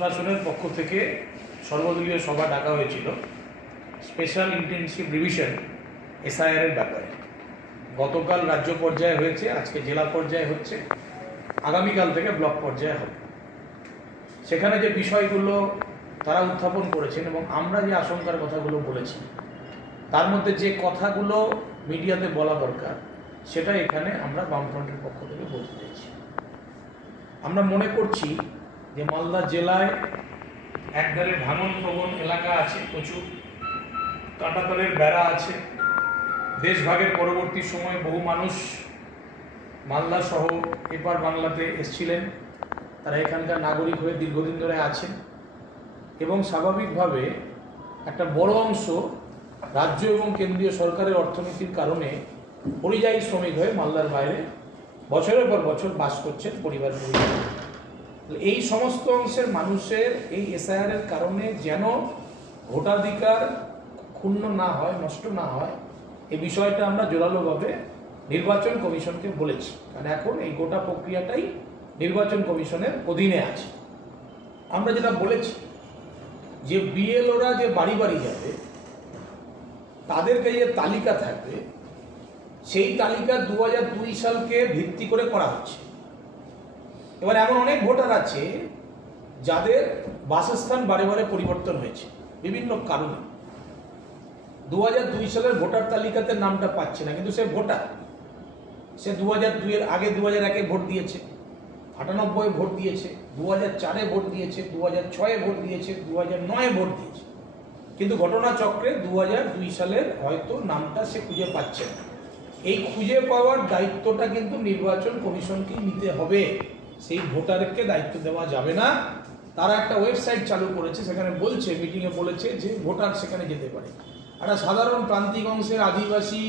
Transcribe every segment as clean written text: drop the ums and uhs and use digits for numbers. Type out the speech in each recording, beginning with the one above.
প্রশাসনের পক্ষ থেকে সর্বদলীয় সভা ডাকা হয়েছিল স্পেশাল ইন্টেনসিভ রিভিশন এসআইআর এর ব্যাপারে। গতকাল রাজ্য পর্যায়ে হয়েছে, আজকে জেলা পর্যায়ে হচ্ছে, আগামীকাল থেকে ব্লক পর্যায়ে হবে। সেখানে যে বিষয়গুলো তারা উত্থাপন করেছেন এবং আমরা যে আশঙ্কার কথাগুলো বলেছি, তার মধ্যে যে কথাগুলো মিডিয়াতে বলা দরকার সেটা এখানে আমরা বামফ্রন্টের পক্ষ থেকে বলতে চাইছি। আমরা মনে করছি যে মালদা জেলায় একধারে ভাঙন প্রবণ এলাকা আছে, প্রচুর কাঁটাতারের বেড়া আছে। দেশভাগের পরবর্তী সময়ে বহু মানুষ মালদা সহ এপার বাংলাতে এসেছিলেন, তারা এখানকার নাগরিক হয়ে দীর্ঘদিন ধরে আছেন এবং স্বাভাবিকভাবে একটা বড় অংশ রাজ্য এবং কেন্দ্রীয় সরকারের অর্থনীতির কারণে পরিযায়ী শ্রমিক হয়ে মালদার বাইরে বছরের পর বছর বাস করছেন পরিবার পরিবার। এই সমস্ত অংশের মানুষের এই এসআইআর এর কারণে যেন ভোটাধিকার ক্ষুণ্ণ না হয়, নষ্ট না হয়, এই বিষয়টা আমরা জোরালোভাবে নির্বাচন কমিশনকে বলেছি। কারণ এখন এই গোটা প্রক্রিয়াটাই নির্বাচন কমিশনের অধীনে আছে। আমরা যেটা বলেছি যে বিএলওরা যে বাড়ি বাড়ি যাবে, তাদেরকে যে তালিকা থাকবে, সেই তালিকা 2002 সালকে ভিত্তি করে করা হচ্ছে। এবার এমন অনেক ভোটার আছে যাদের বাসস্থান বারে বারে পরিবর্তন হয়েছে বিভিন্ন কারণে। 2002 সালের ভোটার তালিকাতে নামটা পাচ্ছে না, কিন্তু সে ভোটার। সে 2002 আগে 2001-এ ভোট দিয়েছে, 98-এ ভোট দিয়েছে, 2004-এ ভোট দিয়েছে, 2006-এ ভোট দিয়েছে, 2009-এ ভোট দিয়েছে, কিন্তু ঘটনাচক্রে 2002 সালের হয়তো নামটা সে খুঁজে পাচ্ছে না। এই খুঁজে পাওয়ার দায়িত্বটা কিন্তু নির্বাচন কমিশনকেই নিতে হবে, সেই ভোটারকে দায়িত্ব দেওয়া যাবে না। তারা একটা ওয়েবসাইট চালু করেছে, সেখানে বলছে, মিটিংয়ে বলেছে যে ভোটার সেখানে যেতে পারে। একটা সাধারণ প্রান্তিক অংশের আদিবাসী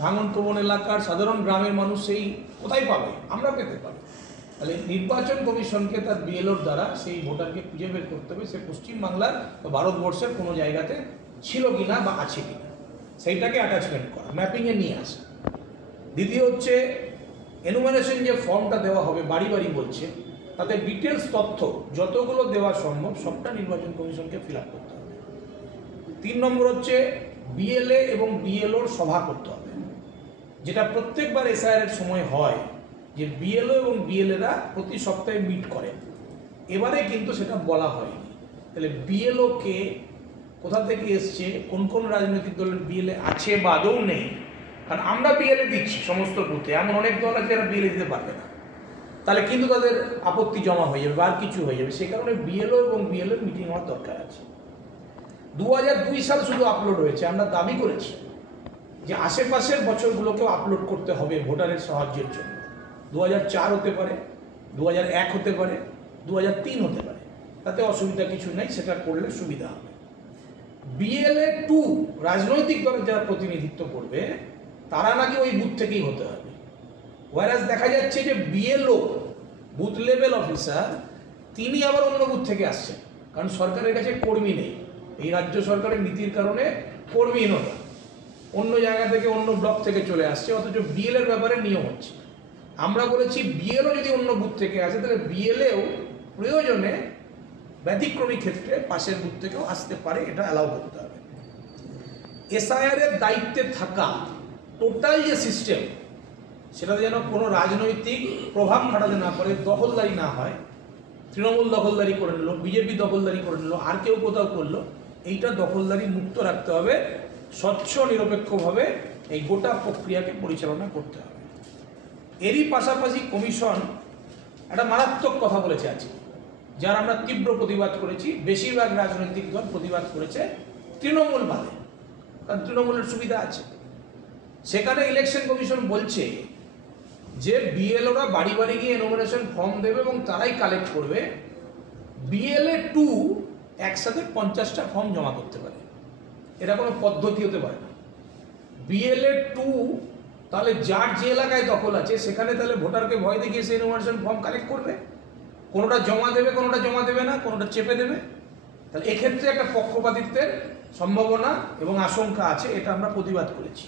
ভাঙন প্রবণ এলাকার সাধারণ গ্রামের মানুষ সেই কোথায় পাবে? আমরা পেতে পারি। তাহলে নির্বাচন কমিশনকে তার বিএলওর দ্বারা সেই ভোটারকে খুঁজে বের করতে হবে সে পশ্চিমবাংলার বা ভারতবর্ষের কোনো জায়গাতে ছিল কিনা বা আছে কিনা, সেইটাকে অ্যাটাচমেন্ট করা, ম্যাপিংয়ে নিয়ে আসা। দ্বিতীয় হচ্ছে এনুমারেশন যে ফর্মটা দেওয়া হবে বাড়ি বাড়ি বলছে, তাতে ডিটেলস তথ্য যতগুলো দেওয়া সম্ভব সবটা নির্বাচন কমিশনকে ফিল আপ করতে হবে। 3 নম্বর হচ্ছে বিএলএ এবং বিএলওর সভা করতে হবে, যেটা প্রত্যেকবার এসআইআর এর সময় হয় যে বিএলও এবং বিএলএরা প্রতি সপ্তাহে মিট করে। এবারে কিন্তু সেটা বলা হয়নি। তাহলে বিএলও কে, কোথা থেকে এসছে, কোন কোন রাজনৈতিক দলের বিএলএ আছে বা আদৌ নেই। কারণ আমরা বিএলএ দিচ্ছি সমস্ত বুথে, এমন অনেক দল আছে যারা বিএলএ দিতে পারবে না, তাহলে কিন্তু তাদের আপত্তি জমা হয়ে যাবে বা আর কিছু হয়ে যাবে। সেই কারণে বিএলও এবং বিএলএ মিটিং হওয়ার দরকার আছে। 2002 সাল শুধু আপলোড হয়েছে। আমরা দাবি করেছি যে আশেপাশের বছরগুলোকেও আপলোড করতে হবে ভোটারের সাহায্যের জন্য। 2004 হতে পারে, 2001 হতে পারে, 2003 হতে পারে, তাতে অসুবিধা কিছু নেই, সেটা করলে সুবিধা হবে। বিএলএ 2 রাজনৈতিক দলের যারা প্রতিনিধিত্ব করবে তারা নাকি ওই বুথ থেকেই হতে হবে। ওয়ারাজ দেখা যাচ্ছে যে বিএলও বুথ লেভেল অফিসার তিনি আবার অন্য বুথ থেকে আসছেন, কারণ সরকারের কাছে কর্মী নেই। এই রাজ্য সরকারের নীতির কারণে কর্মীহীনতা, অন্য জায়গা থেকে অন্য ব্লক থেকে চলে আসছে, অথচ বিএল এর ব্যাপারে নিয়ম হচ্ছে। আমরা বলেছি বিএলও যদি অন্য বুথ থেকে আসে তাহলে বিএলএও প্রয়োজনে ব্যতিক্রমী ক্ষেত্রে পাশের বুথ থেকেও আসতে পারে, এটা অ্যালাউ করতে হবে। এসআইআর এর দায়িত্বে থাকা টোটাল যে সিস্টেম, সেটাতে যেন কোনো রাজনৈতিক প্রভাব খাটাতে না পারে, দখলদারি না হয়। তৃণমূল দখলদারি করে নিল, বিজেপি দখলদারি করে নিল, আর কেউ কোথাও করলো, এইটা দখলদারি মুক্ত রাখতে হবে। স্বচ্ছ নিরপেক্ষভাবে এই গোটা প্রক্রিয়াকে পরিচালনা করতে হবে। এরই পাশাপাশি কমিশন একটা মারাত্মক কথা বলেছে আছে, যার আমরা তীব্র প্রতিবাদ করেছি। বেশিরভাগ রাজনৈতিক দল প্রতিবাদ করেছে, তৃণমূল বাদে, কারণ তৃণমূলের সুবিধা আছে। সেখানে ইলেকশন কমিশন বলছে যে বিএলওরা বাড়ি বাড়ি গিয়ে এনুমারেশন ফর্ম দেবে এবং তারাই কালেক্ট করবে। বিএলএ 2 একসাথে 50টা ফর্ম জমা করতে পারে, এটা কোনো পদ্ধতি হতে পারে না। বিএলএ 2 তাহলে যার যে এলাকায় দখল আছে সেখানে তাহলে ভোটারকে ভয় দেখিয়ে সে এনুমারেশন ফর্ম কালেক্ট করবে, কোনোটা জমা দেবে, কোনোটা জমা দেবে না, কোনোটা চেপে দেবে। তাহলে এক্ষেত্রে একটা পক্ষপাতিত্বের সম্ভাবনা এবং আশঙ্কা আছে, এটা আমরা প্রতিবাদ করেছি।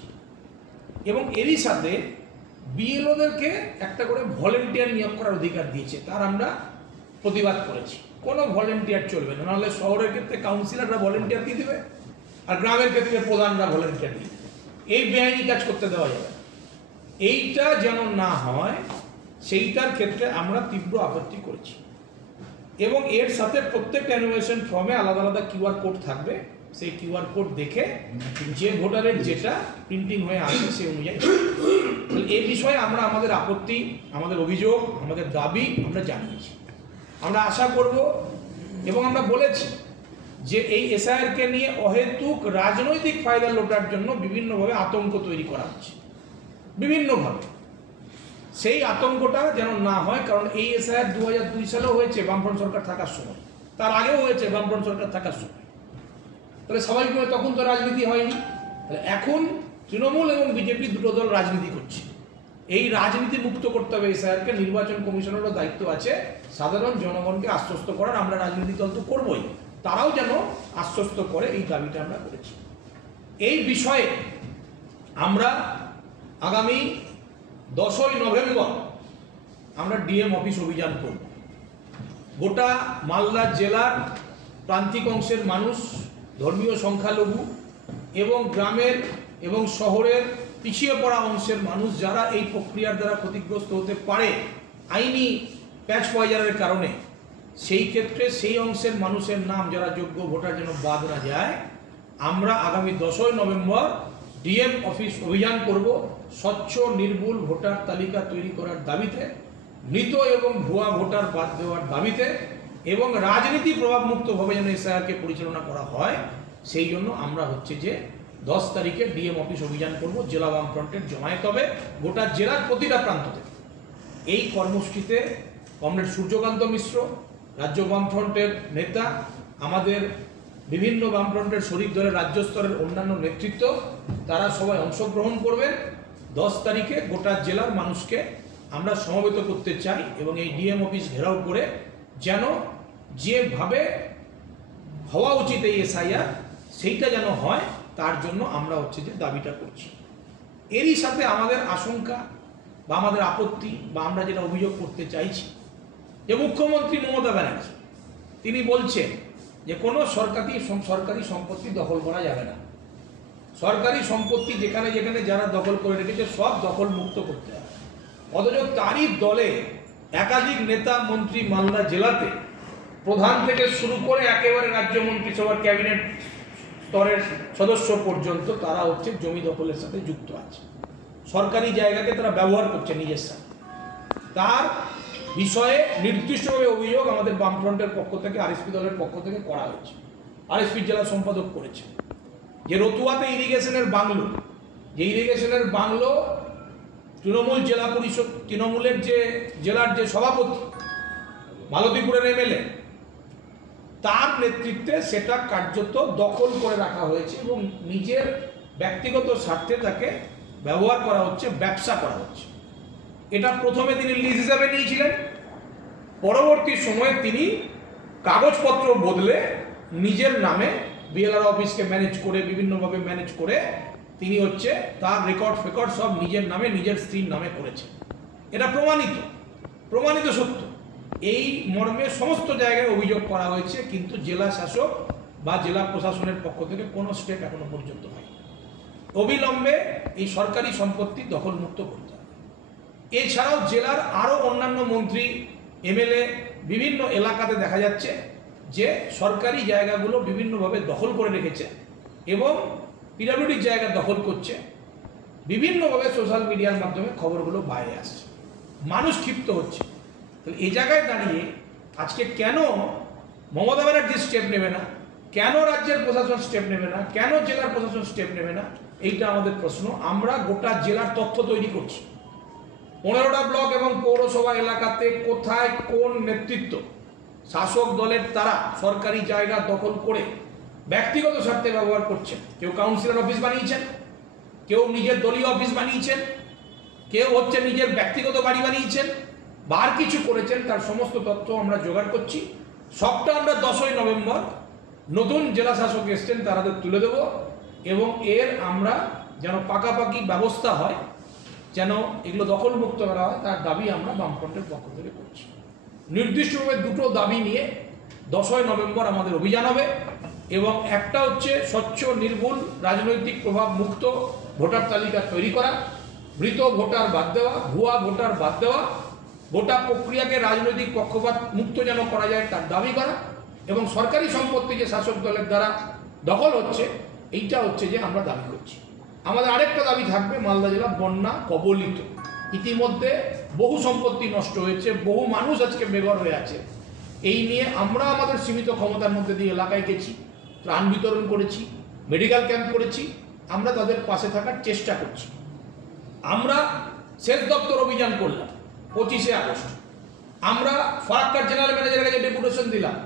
এবং এরই সাথে বিএলওদেরকে একটা করে ভলেন্টিয়ার নিয়োগ করার অধিকার দিয়েছে, তার আমরা প্রতিবাদ করেছি। কোনো ভলেন্টিয়ার চলবে না, নাহলে শহরের ক্ষেত্রে কাউন্সিলররা ভলেন্টিয়ার দিয়ে দেবে আর গ্রামের ক্ষেত্রে প্রধানরা ভলেন্টিয়ার দিয়ে দেবে। এই বেআইনি কাজ করতে দেওয়া যাবে, এইটা যেন না হয় সেইটার ক্ষেত্রে আমরা তীব্র আপত্তি করেছি। এবং এর সাথে প্রত্যেকটা অ্যানুয়েশন ফর্মে আলাদা আলাদা কিউআর কোড থাকবে, সেই কিউআর কোড দেখে যে ভোটারের যেটা প্রিন্টিং হয়ে আসবে সেই অনুযায়ী। এই বিষয়ে আমরা আমাদের আপত্তি, আমাদের অভিযোগ, আমাদের দাবি আমরা জানিয়েছি। আমরা আশা করব এবং আমরা বলেছি যে এই এসআইআরকে নিয়ে অহেতুক রাজনৈতিক ফায়দা লোটার জন্য বিভিন্নভাবে আতঙ্ক তৈরি করা হচ্ছে, বিভিন্নভাবে। সেই আতঙ্কটা যেন না হয়, কারণ এই এসআইআর 2002 সালেও হয়েছে বামফ্রন্ট সরকার থাকার সময়, তার আগেও হয়েছে বামফ্রন্ট সরকার থাকার সময়। তাহলে স্বাভাবিকভাবে তখন তো রাজনীতি হয়নি। তাহলে এখন তৃণমূল এবং বিজেপি দুটো দল রাজনীতি করছে, এই রাজনীতি মুক্ত করতে হবে এসআইআরকে। নির্বাচন কমিশনেরও দায়িত্ব আছে সাধারণ জনগণকে আশ্বস্ত করার, আমরা রাজনীতি দল তো করবই, তারাও যেন আশ্বস্ত করে, এই দাবিটা আমরা করেছি। এই বিষয়ে আমরা আগামী 10ই নভেম্বর আমরা ডিএম অফিস অভিযান করব। গোটা মালদা জেলার প্রান্তিক অংশের মানুষ, ধর্মীয় সংখ্যালঘু এবং গ্রামের এবং শহরের পিছিয়ে পড়া অংশের মানুষ যারা এই প্রক্রিয়ার দ্বারা ক্ষতিগ্রস্ত হতে পারে আইনি প্যাচ পয়জারের কারণে, সেই ক্ষেত্রে সেই অংশের মানুষের নাম যারা যোগ্য ভোটার যেন বাদ না যায়, আমরা আগামী 10ই নভেম্বর ডিএম অফিস অভিযান করব স্বচ্ছ নির্ভুল ভোটার তালিকা তৈরি করার দাবিতে, মৃত এবং ভুয়া ভোটার বাদ দেওয়ার দাবিতে, এবং রাজনীতি প্রভাবমুক্তভাবে যেন এসআইআরকে পরিচালনা করা হয় সেই জন্য আমরা হচ্ছে যে 10 তারিখে ডিএম অফিস অভিযান করব। জেলা বামফ্রন্টের জমায়েত হবে গোটা জেলার প্রতিটা প্রান্ত থেকে। এই কর্মসূচিতে কমরেড সূর্যকান্ত মিশ্র, রাজ্য বামফ্রন্টের নেতা, আমাদের বিভিন্ন বামফ্রন্টের শরিক দলের রাজ্য স্তরের অন্যান্য নেতৃত্ব, তারা সবাই অংশগ্রহণ করবেন। 10 তারিখে গোটা জেলার মানুষকে আমরা সমবেত করতে চাই এবং এই ডিএম অফিস ঘেরাও করে যেন যেভাবে হওয়া উচিত এই এসআইআর সেইটা যেন হয়, তার জন্য আমরা হচ্ছে যে দাবিটা করছি। এরই সাথে আমাদের আশঙ্কা বা আমাদের আপত্তি বা আমরা যেটা অভিযোগ করতে চাইছি যে মুখ্যমন্ত্রী মমতা ব্যানার্জি তিনি বলছেন যে কোনো সরকারি সম্পত্তি দখল করা যাবে না, সরকারি সম্পত্তি যেখানে যেখানে যারা দখল করে রেখেছে সব দখল মুক্ত করতে হবে। অথচ তারই দলে একাধিক নেতা মন্ত্রী মালদা জেলাতে প্রধান থেকে শুরু করে একেবারে রাজ্য মন্ত্রিসভার ক্যাবিনেট স্তরের সদস্য পর্যন্ত তারা হচ্ছে জমি দখলের সাথে যুক্ত আছে, সরকারি জায়গাকে তারা ব্যবহার করছে নিজের সাথে। তার বিষয়ে নির্দিষ্টভাবে অভিযোগ আমাদের বামফ্রন্টের পক্ষ থেকে, আরএসপি দলের পক্ষ থেকে করা হয়েছে। আরএসপি জেলা সম্পাদক করেছে যে রতুয়াতে ইরিগেশনের বাংলো, যে ইরিগেশনের বাংলো তৃণমূল জেলা পরিষদ, তৃণমূলের যে জেলার যে সভাপতি মালতীপুরের এমএলএ, তার নেতৃত্বে সেটা কার্যত দখল করে রাখা হয়েছে এবং নিজের ব্যক্তিগত স্বার্থে তাকে ব্যবহার করা হচ্ছে, ব্যবসা করা হচ্ছে। এটা প্রথমে তিনি লিজ হিসাবে নিয়েছিলেন, পরবর্তী সময়ে তিনি কাগজপত্র বদলে নিজের নামে বিএলআর অফিসকে ম্যানেজ করে, বিভিন্নভাবে ম্যানেজ করে তিনি হচ্ছে তার রেকর্ড ফেকর্ড সব নিজের নামে, নিজের স্ত্রীর নামে করেছে। এটা প্রমাণিত সত্য। এই মর্মে সমস্ত জায়গায় অভিযোগ করা হয়েছে, কিন্তু জেলা শাসক বা জেলা প্রশাসনের পক্ষ থেকে কোনো স্টেপ এখনো পর্যন্ত হয়নি। অবিলম্বে এই সরকারি সম্পত্তি দখলমুক্ত করতে হবে। এছাড়াও জেলার আরও অন্যান্য মন্ত্রী, এমএলএ বিভিন্ন এলাকাতে দেখা যাচ্ছে যে সরকারি জায়গাগুলো বিভিন্নভাবে দখল করে রেখেছে এবং পিডব্লিউডির জায়গা দখল করছে। বিভিন্নভাবে সোশ্যাল মিডিয়ার মাধ্যমে খবরগুলো বাইরে আসছে, মানুষ ক্ষিপ্ত হচ্ছে। তাহলে এই জায়গায় দাঁড়িয়ে আজকে কেন মমতা ব্যানার্জি স্টেপ নেবে না, কেন রাজ্যের প্রশাসন স্টেপ নেবে না, কেন জেলার প্রশাসন স্টেপ নেবে না, এইটা আমাদের প্রশ্ন। আমরা গোটা জেলার তথ্য তৈরি করছি, 15টা ব্লক এবং পৌরসভা এলাকাতে কোথায় কোন নেতৃত্ব শাসক দলের তারা সরকারি জায়গা দখল করে ব্যক্তিগত স্বার্থে ব্যবহার করছেন। কেউ কাউন্সিলর অফিস বানিয়েছেন, কেউ নিজের দলীয় অফিস বানিয়েছেন, কেউ হচ্ছে নিজের ব্যক্তিগত বাড়ি বানিয়েছেন, বা আর কিছু করেছেন, তার সমস্ত তথ্য আমরা জোগাড় করছি। সবটা আমরা 10ই নভেম্বর নতুন জেলা শাসক এসছেন তাদের তুলে দেব এবং এর আমরা যেন পাকাপাকি ব্যবস্থা হয়, যেন এগুলো দখলমুক্ত করা হয়, তার দাবি আমরা বামফ্রন্টের পক্ষ থেকে করছি। নির্দিষ্টভাবে দুটো দাবি নিয়ে 10ই নভেম্বর আমাদের অভিযান হবে এবং একটা হচ্ছে স্বচ্ছ নির্ভুল রাজনৈতিক প্রভাব মুক্ত ভোটার তালিকা তৈরি করা, মৃত ভোটার বাদ দেওয়া, ভুয়া ভোটার বাদ দেওয়া, গোটা প্রক্রিয়াকে রাজনৈতিক পক্ষপাত মুক্ত যেন করা যায় তার দাবি করা এবং সরকারি সম্পত্তি যে শাসক দলের দ্বারা দখল হচ্ছে এইটা হচ্ছে যে আমরা দাবি করছি। আমাদের আরেকটা দাবি থাকবে, মালদা জেলা বন্যা কবলিত, ইতিমধ্যে বহু সম্পত্তি নষ্ট হয়েছে, বহু মানুষ আজকে বেঘর হয়ে আছে। এই নিয়ে আমরা আমাদের সীমিত ক্ষমতার মধ্যে দিয়ে এলাকায় গেছি, ত্রাণ বিতরণ করেছি, মেডিকেল ক্যাম্প করেছি, আমরা তাদের পাশে থাকার চেষ্টা করছি। আমরা সেচ দপ্তর অভিযান করলাম 25শে আগস্ট, আমরা ফারাক্কার জেনারেল ম্যানেজারের কাছে ডেপুটেশন দিলাম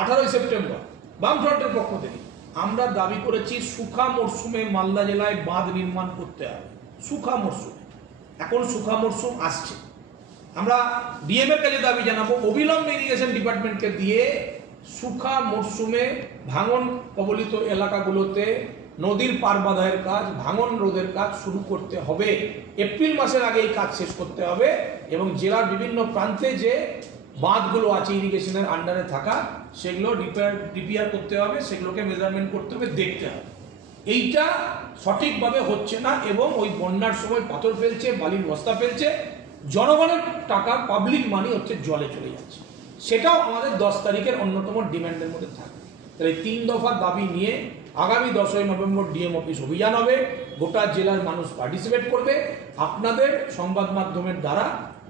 18ই সেপ্টেম্বর বামফ্রন্টের পক্ষ থেকে। আমরা দাবি করেছি শুখা মরশুমে মালদা জেলায় বাঁধ নির্মাণ করতে হবে। শুখা মরশুমে, এখন শুখা মরশুম আসছে, আমরা ডিএম এর কাছে দাবি জানাবো অবিলম্বে ইরিগেশন ডিপার্টমেন্টকে দিয়ে শুখা মরশুমে ভাঙন কবলিত এলাকাগুলোতে নদীর পার বাঁধাইয়ের কাজ, ভাঙন রোধের কাজ শুরু করতে হবে। এপ্রিল মাসের আগে এই কাজ শেষ করতে হবে এবং জেলার বিভিন্ন প্রান্তে যে বাঁধগুলো আছে ইরিগেশনের আন্ডারে থাকা সেগুলো রিপেয়ার করতে হবে, সেগুলোকে মেজারমেন্ট করতে হবে, দেখতে হবে। এইটা সঠিকভাবে হচ্ছে না এবং ওই বন্যার সময় পাথর ফেলছে, বালির বস্তা ফেলছে, জনগণের টাকা পাবলিক মানি হচ্ছে জলে চলে যাচ্ছে। সেটাও আমাদের 10 তারিখের অন্যতম ডিমান্ডের মধ্যে থাকবে। তাহলে 3 দফা দাবি নিয়ে আগামী 10ই নভেম্বর ডিএম অফিস অভিযান হবে, গোটা জেলার মানুষ পার্টিসিপেট করবে। আপনাদের সংবাদ মাধ্যমের দ্বারা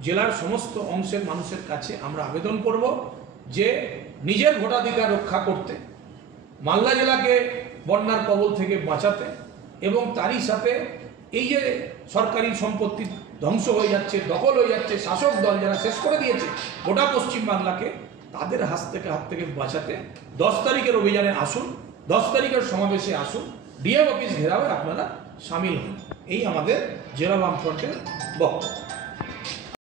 জেলার সমস্ত অংশের মানুষের কাছে আমরা আবেদন করব যে নিজের ভোটাধিকার রক্ষা করতে, মালদা জেলাকে বন্যার কবল থেকে বাঁচাতে এবং তারই সাথে এই যে সরকারি সম্পত্তি ধ্বংস হয়ে যাচ্ছে, দখল হয়ে যাচ্ছে, শাসক দল যারা শেষ করে দিয়েছে গোটা পশ্চিমবাংলাকে, তাদের হাত থেকে বাঁচাতে 10 তারিখের অভিযানে আসুন, 10 তারিখের সমাবেশে আসুন, ডিএম অফিস ঘেরাওয়ে আপনারা সামিল হন। এই আমাদের জেলা বামফ্রন্টের বক্তব্য।